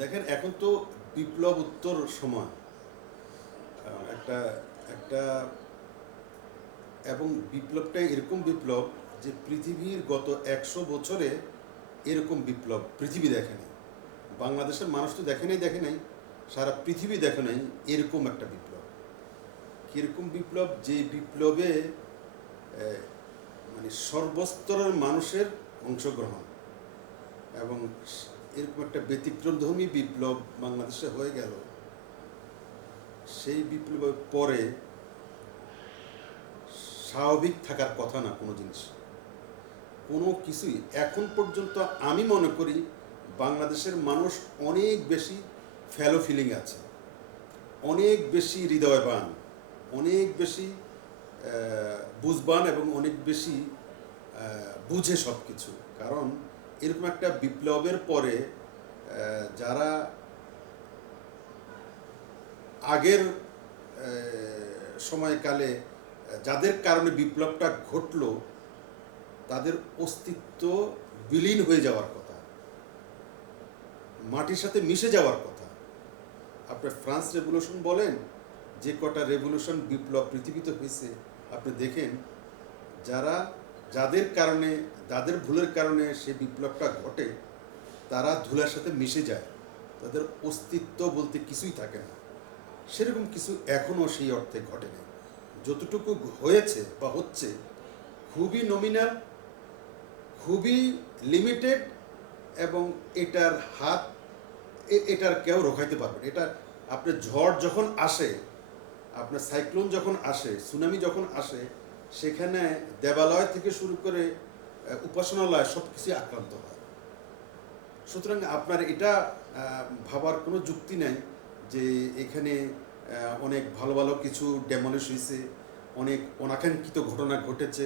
দেখেন, এখন তো বিপ্লব উত্তর সময় একটা একটা এবং বিপ্লবটা এরকম বিপ্লব যে পৃথিবীর গত একশো বছরে এরকম বিপ্লব। পৃথিবী দেখেনি বাংলাদেশের মানুষ তো দেখে নাই দেখে নাই। সারা পৃথিবী দেখে নাই, এরকম একটা বিপ্লব। কীরকম বিপ্লব? যে বিপ্লবে মানে সর্বস্তরের মানুষের অংশগ্রহণ এবং এরকম একটা ব্যতিক্রমধর্মী বিপ্লব বাংলাদেশে হয়ে গেল। সেই বিপ্লবের পরে স্বাভাবিক থাকার কথা না কোনো জিনিস। কোনো কিছুই। এখন পর্যন্ত আমি মনে করি বাংলাদেশের মানুষ অনেক বেশি ফ্যালো ফিলিং আছে। অনেক বেশি হৃদয়বান, অনেক বেশি বুঝবান এবং অনেক বেশি বুঝে সব কিছু কারণ এরকম একটা বিপ্লবের পরে যারা আগের সময়কালে, যাদের কারণে বিপ্লবটা ঘটলো, তাদের অস্তিত্ব বিলীন হয়ে যাওয়ার কথা, মাটির সাথে মিশে যাওয়ার কথা। আপনার ফ্রান্স রেভলিউশন বলেন, যে কটা রেভলিউশন বিপ্লব পৃথিবীতে হয়েছে, আপনি দেখেন, যারা যাদের কারণে, যাদের ভুলের কারণে সেই বিপ্লবটা ঘটে, তারা ধুলার সাথে মিশে যায়। তাদের অস্তিত্ব বলতে কিছুই থাকে না। সেরকম কিছু এখনও সেই অর্থে ঘটেনি। যতটুকু হয়েছে বা হচ্ছে, খুবই নমিনাল খুবই লিমিটেড এবং এটার হাত এটার কেউ রোখাইতে পারবে না। এটা আপনার ঝড় যখন আসে, আপনার সাইক্লোন যখন আসে সুনামি যখন আসে সেখানে দেবালয় থেকে শুরু করে উপাসনালয় সব কিছুই আক্রান্ত হয়। সুতরাং আপনার এটা ভাবার কোনো যুক্তি নাই যে এখানে অনেক ভালো ভালো কিছু ডেমলিশ হয়েছে, অনেক অনাকাঙ্ক্ষিত ঘটনা ঘটেছে।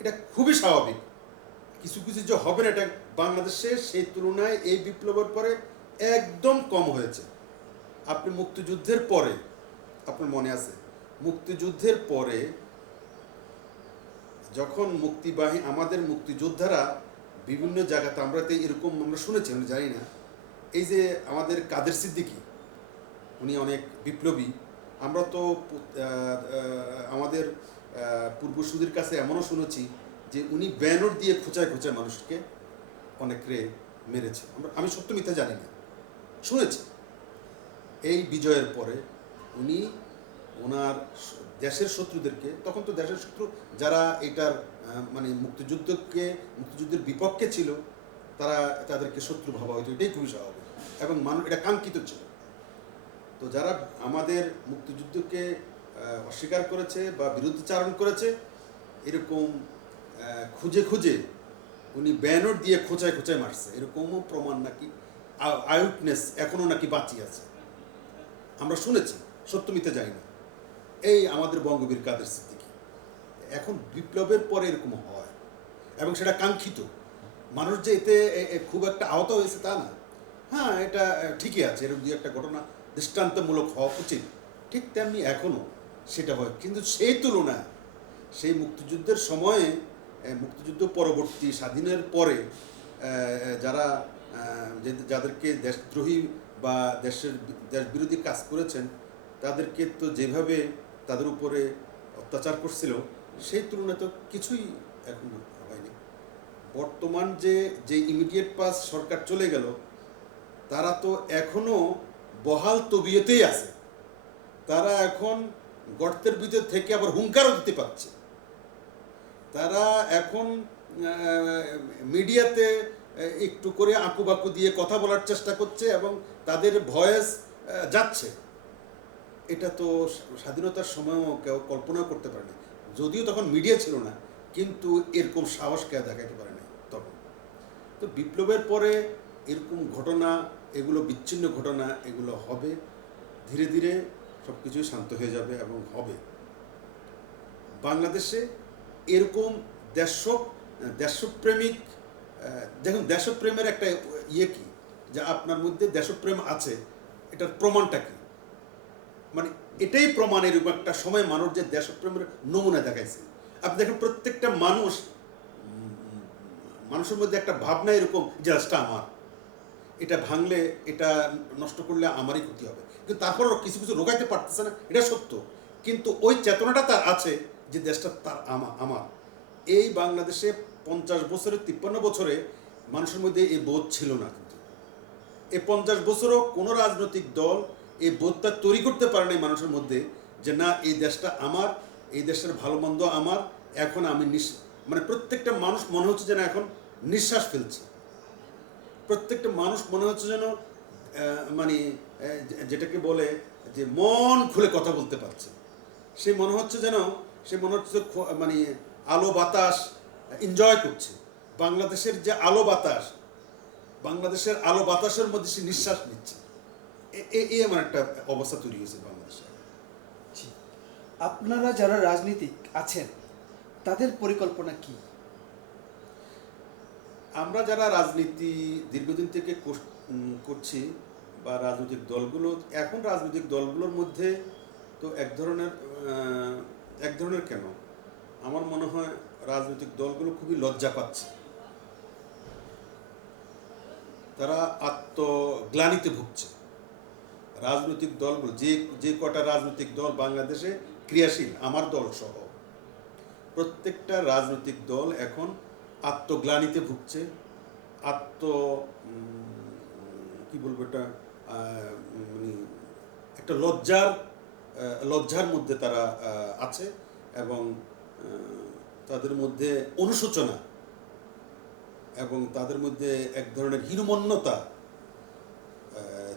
এটা খুবই স্বাভাবিক। কিছু কিছু যে হবে না, এটা বাংলাদেশে সেই তুলনায় এই বিপ্লবের পরে একদম কম হয়েছে। আপনি মুক্তিযুদ্ধের পরে, আপনার মনে আছে, মুক্তিযুদ্ধের পরে যখন মুক্তিবাহী আমাদের মুক্তিযোদ্ধারা বিভিন্ন জায়গাতে আমরা তো এরকম আমরা শুনেছি আমি জানি না। এই যে আমাদের কাদের সিদ্দিকী উনি অনেক বিপ্লবী। আমরা তো আমাদের আহ, কাছে এমনও শুনেছি যে উনি ব্যানর দিয়ে খোঁচায় খোঁচায় মানুষকে অনেকরে মেরেছে। আমরা আমি সত্য মিথ্যা জানি না। শুনেছি। এই বিজয়ের পরে উনি ওনার দেশের শত্রুদেরকে, তখন তো দেশের শত্রু যারা এটার মানে মুক্তিযুদ্ধকে, মুক্তিযুদ্ধের বিপক্ষে ছিল, তারা তাদেরকে শত্রু ভাবা হয়তো, এটাই খুবই স্বাভাবিক। এবং মানুষ এটা কাঙ্ক্ষিত ছিল। তো যারা আমাদের মুক্তিযুদ্ধকে অস্বীকার করেছে বা বিরুদ্ধচারণ করেছে, এরকম খুঁজে খুঁজে উনি ব্যানর দিয়ে খোঁচায় খোঁচায় মারছে। এরকমও প্রমাণ নাকি আউটনেস এখনও নাকি বাঁচিয়ে আছে। আমরা শুনেছি, সত্য জানি না। এই আমাদের বঙ্গবীর কাদের সিদ্দিকী। এখন বিপ্লবের পরে এরকম হয় এবং সেটা কাঙ্ক্ষিত। মানুষ যে এতে খুব একটা আহত হয়েছে তা না। হ্যাঁ এটা ঠিকই আছে, এরকম দু একটা ঘটনা দৃষ্টান্তমূলক হওয়া উচিত। ঠিক তেমনি এখনও সেটা হয়। কিন্তু সেই তুলনায় সেই মুক্তিযুদ্ধের সময়ে মুক্তিযুদ্ধ পরবর্তী স্বাধীনের পরে যারা যাদেরকে দেশদ্রোহী বা দেশের দেশ বিরোধী কাজ করেছেন, তাদেরকে তো যেভাবে তাদের উপরে অত্যাচার করছিল, সেই তুলনায় তো কিছুই এখন হয়নি। বর্তমান যে যে ইমিডিয়েট পাস সরকার চলে গেল, তারা তো এখনও বহাল তবিয়তেই আছে। তারা এখন গর্তের ভিতর থেকে আবার হুঙ্কারও দিতে পারছে। তারা এখন মিডিয়াতে একটু করে আঁকুবাকু দিয়ে কথা বলার চেষ্টা করছে এবং তাদের ভয়েস যাচ্ছে। এটা তো স্বাধীনতার সময়ও কেউ কল্পনা করতে পারেনি যদিও তখন মিডিয়া ছিল না, কিন্তু এরকম সাহস কেউ দেখাতে পারেনি তখন। তো বিপ্লবের পরে এরকম ঘটনা, এগুলো বিচ্ছিন্ন ঘটনা, এগুলো হবে, ধীরে ধীরে সব কিছুই শান্ত হয়ে যাবে এবং হবে। বাংলাদেশে এরকম দেশ দেশপ্রেমিক দেখুন, দেশপ্রেমের একটা ইয়ে কি? যে আপনার মধ্যে দেশপ্রেম আছে, এটার প্রমাণটা কি? মানে এটাই প্রমাণ এরকম একটা সময় মানুষ যে দেশপ্রেমের নমুনা দেখাইছে। আপনি দেখেন প্রত্যেকটা মানুষ, মানুষের মধ্যে একটা ভাবনা এরকম যে দেশটা আমার। এটা ভাঙলে, এটা নষ্ট করলে আমারই ক্ষতি হবে। কিন্তু তারপরও কিছু কিছু রোগাইতে পারতেছে না, এটা সত্য। কিন্তু ওই চেতনাটা তার আছে যে দেশটা তার আমা, আমার। এই বাংলাদেশে পঞ্চাশ বছরে, তিপ্পান্ন বছরে মানুষের মধ্যে এই বোধ ছিল না কিন্তু। এই পঞ্চাশ বছরও কোনো রাজনৈতিক দল এই বোধটা তৈরি করতে পারে নাই মানুষের মধ্যে যে না, এই দেশটা আমার, এই দেশের ভালো মন্দ আমার, এখন আমি নিঃ মানে প্রত্যেকটা মানুষ মনে হচ্ছে যেন এখন নিঃশ্বাস ফেলছে। প্রত্যেকটা মানুষ মনে হচ্ছে যেন মানে যেটাকে বলে যে মন খুলে কথা বলতে পারছে। সে মনে হচ্ছে যেন, সে মনে হচ্ছে মানে আলো বাতাস এনজয় করছে। বাংলাদেশের যে আলো বাতাস, বাংলাদেশের আলো বাতাসের মধ্যে সে নিঃশ্বাস নিচ্ছে। এই আমার একটা অবস্থা তৈরি হয়েছে বাংলাদেশে। আপনারা যারা রাজনীতিক আছেন তাদের পরিকল্পনা কি? আমরা যারা রাজনীতি দীর্ঘদিন থেকে করছি বা রাজনৈতিক দলগুলো এখন রাজনৈতিক দলগুলোর মধ্যে তো এক ধরনের এক ধরনের কেন? আমার মনে হয় রাজনৈতিক দলগুলো খুবই লজ্জা পাচ্ছে। তারা আত্মগ্লানিতে ভুগছে। রাজনৈতিক দলগুলো, যে যে কটা রাজনৈতিক দল বাংলাদেশে ক্রিয়াশীল, আমার দল সহ প্রত্যেকটা রাজনৈতিক দল এখন আত্মগ্লানিতে ভুগছে, আত্ম কি বলব এটা মানে একটা লজ্জার লজ্জার মধ্যে তারা আছে এবং তাদের মধ্যে অনুশোচনা এবং তাদের মধ্যে এক ধরনের হীনমন্যতা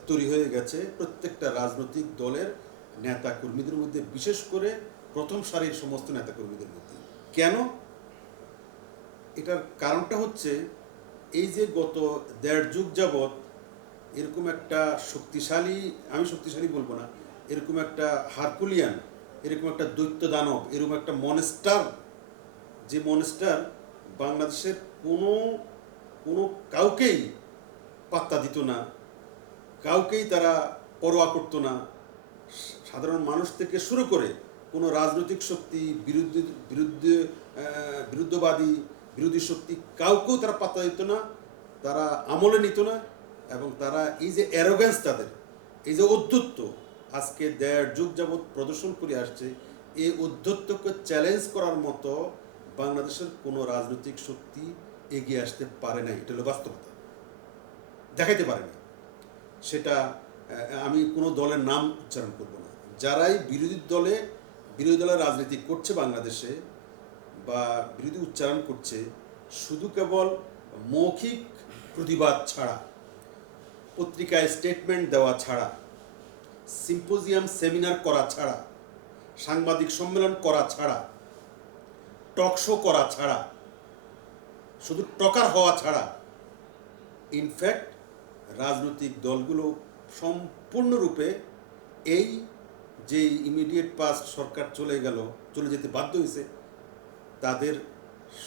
তৈরি হয়ে গেছে প্রত্যেকটা রাজনৈতিক দলের নেতা কর্মীদের মধ্যে, বিশেষ করে প্রথম সারির সমস্ত নেতা কর্মীদের মধ্যে। কেন? এটার কারণটা হচ্ছে এই যে গত দেড় যুগ যাবৎ এরকম একটা শক্তিশালী, আমি শক্তিশালী বলব না, এরকম একটা হারকুলিয়ান, এরকম একটা দৈত্য দানব এরকম একটা মনেস্টার, যে মনেস্টার বাংলাদেশের কোনো কোনো কাউকেই পাত্তা দিত না কাউকেই তারা পরোয়া করতো না। সাধারণ মানুষ থেকে শুরু করে কোনো রাজনৈতিক শক্তি, বিরুদ্ধে বিরুদ্ধে বিরুদ্ধবাদী, বিরোধী শক্তি কাউকেও তারা পাত্তা দিত না, তারা আমলে নিত না এবং তারা এই যে অ্যারোগ্যান্স তাদের, এই যে অধ্যত্ব আজকে দেড় যুগ যাবৎ প্রদর্শন করে আসছে, এই অধ্যত্বকে চ্যালেঞ্জ করার মতো বাংলাদেশের কোনো রাজনৈতিক শক্তি এগিয়ে আসতে পারে না এটা হলো বাস্তবতা। দেখাইতে পারে না সেটা আমি কোনো দলের নাম উচ্চারণ করব না। যারাই বিরোধী দলে, বিরোধী দলের রাজনীতি করছে বাংলাদেশে বা বিরোধী উচ্চারণ করছে, শুধু কেবল মৌখিক প্রতিবাদ ছাড়া, পত্রিকায় স্টেটমেন্ট দেওয়া ছাড়া সিম্পোজিয়াম সেমিনার করা ছাড়া, সাংবাদিক সম্মেলন করা ছাড়া টক শো করা ছাড়া, শুধু টকার হওয়া ছাড়া ইনফ্যাক্ট রাজনৈতিক দলগুলো সম্পূর্ণরূপে এই যে ইমিডিয়েট পাস্ট সরকার চলে গেল, চলে যেতে বাধ্য হয়েছে, তাদের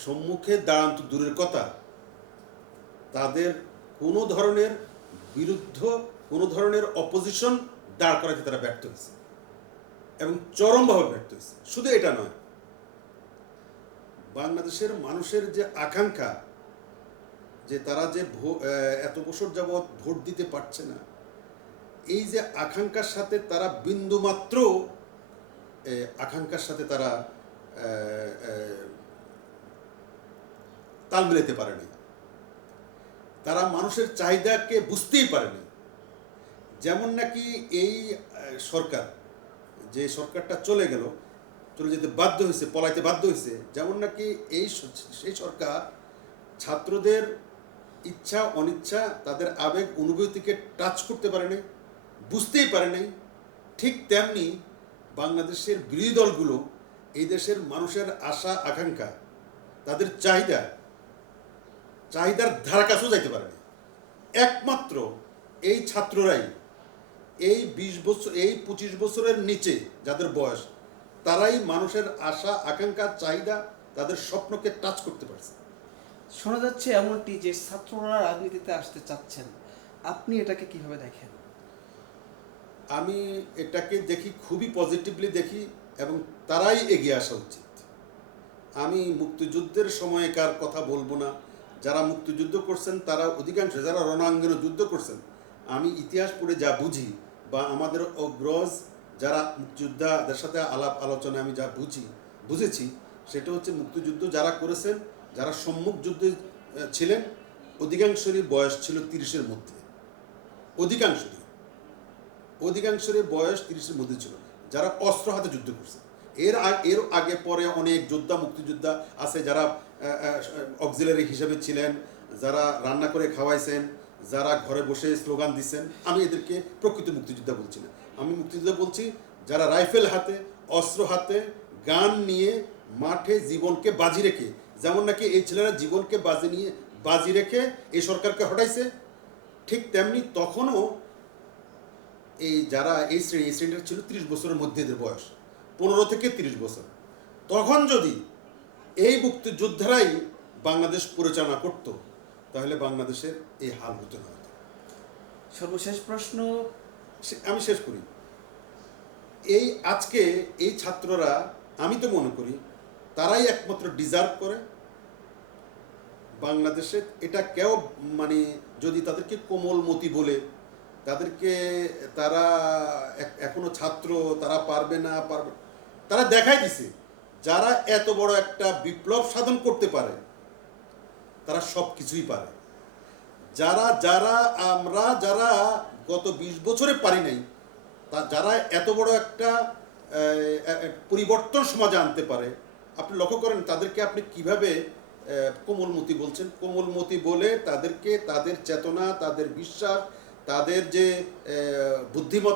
সম্মুখে দাঁড়ান তো দূরের কথা। তাদের কোনো ধরনের বিরুদ্ধ, কোনো ধরনের অপোজিশন দাঁড় করাতে তারা ব্যর্থ হয়েছে এবং চরমভাবে ব্যর্থ হয়েছে। শুধু এটা নয়, বাংলাদেশের মানুষের যে আকাঙ্ক্ষা যে তারা যে এত বছর যাবৎ ভোট দিতে পারছে না, এই যে আকাঙ্ক্ষার সাথে তারা বিন্দুমাত্র আকাঙ্ক্ষার সাথে তারা তাল মিলাতে পারেনি। তারা মানুষের চাহিদাকে বুঝতেই পারেনি। যেমন নাকি এই সরকার, যে সরকারটা চলে গেল, চলে যেতে বাধ্য হয়েছে, পলাইতে বাধ্য হয়েছে, যেমন নাকি এই সেই সরকার ছাত্রদের ইচ্ছা, অনিচ্ছা, তাদের আবেগ, অনুভূতিকে টাচ করতে পারে নাই, বুঝতেই পারে নাই। ঠিক তেমনি বাংলাদেশের বিরোধী দলগুলো এই দেশের মানুষের আশা, আকাঙ্ক্ষা, তাদের চাহিদা, চাহিদার ধারা কাছেও যাইতে পারে না একমাত্র এই ছাত্ররাই এই বিশ বছর, এই পঁচিশ বছরের নিচে যাদের বয়স, তারাই মানুষের আশা, আকাঙ্ক্ষা, চাহিদা, তাদের স্বপ্নকে টাচ করতে পারছে। শোনা যাচ্ছে এমনটি যে ছাত্ররা রাজনীতিতে আসতে চাচ্ছেন। আপনি এটাকে কীভাবে দেখেন? আমি এটাকে দেখি, খুবই পজিটিভলি দেখি এবং তারাই এগিয়ে আসা উচিত। আমি মুক্তিযুদ্ধের সময়কার কথা বলব না। যারা মুক্তিযুদ্ধ করছেন, তারা অধিকাংশ, যারা রণাঙ্গনে যুদ্ধ করছেন, আমি ইতিহাস পড়ে যা বুঝি বা আমাদের অগ্রজ যারা মুক্তিযোদ্ধাদের সাথে আলাপ আলোচনা আমি যা বুঝি, বুঝেছি, সেটা হচ্ছে মুক্তিযুদ্ধ যারা করেছেন যারা সম্মুখ যুদ্ধে ছিলেন, অধিকাংশেরই বয়স ছিল তিরিশের মধ্যে। অধিকাংশেরই। অধিকাংশেরই বয়স তিরিশের মধ্যে ছিল। যারা অস্ত্র হাতে যুদ্ধ করছে। এর এর আগে পরে অনেক যোদ্ধা, মুক্তিযোদ্ধা আছে যারা অক্সিলারি হিসেবে ছিলেন, যারা রান্না করে খাওয়াইছেন, যারা ঘরে বসে স্লোগান দিচ্ছেন। আমি এদেরকে প্রকৃত মুক্তিযোদ্ধা বলছি না। আমি মুক্তিযোদ্ধা বলছি, যারা রাইফেল হাতে, অস্ত্র হাতে গান নিয়ে মাঠে জীবনকে বাজি রেখে যেমন নাকি এই ছেলেরা জীবনকে বাজি নিয়ে বাজি রেখে এই সরকারকে হটাইছে ঠিক তেমনি তখনও এই যারা এই শ্রেণি এই শ্রেণীটা ছিল তিরিশ বছরের মধ্যে এদের বয়স পনেরো থেকে তিরিশ বছর। তখন যদি এই মুক্তিযোদ্ধারাই বাংলাদেশ পরিচালনা করত তাহলে বাংলাদেশের এই হাল হতো না হতো। সর্বশেষ প্রশ্ন? আমি শেষ করি। এই আজকে এই ছাত্ররা আমি তো মনে করি তারাই একমাত্র ডিজার্ভ করে। বাংলাদেশে এটা কেউ মানে যদি তাদেরকে কোমলমতি বলে, তাদেরকে তারা এখনও ছাত্র, তারা পারবে না, পারবে তারা দেখাই দিছে, যারা এত বড় একটা বিপ্লব সাধন করতে পারে, তারা সব কিছুই পারে। যারা যারা আমরা, যারা গত বিশ বছরে পারি নাই, তা যারা এত বড় একটা পরিবর্তন সমাজে আনতে পারে আপনি লক্ষ্য করেন, তাদেরকে আপনি কীভাবে কোমলমতি বলছেন? কোমলমতি বলে তাদেরকে তাদের চেতনা, তাদের বিশ্বাস, তাদের যে বুদ্ধিমত্তা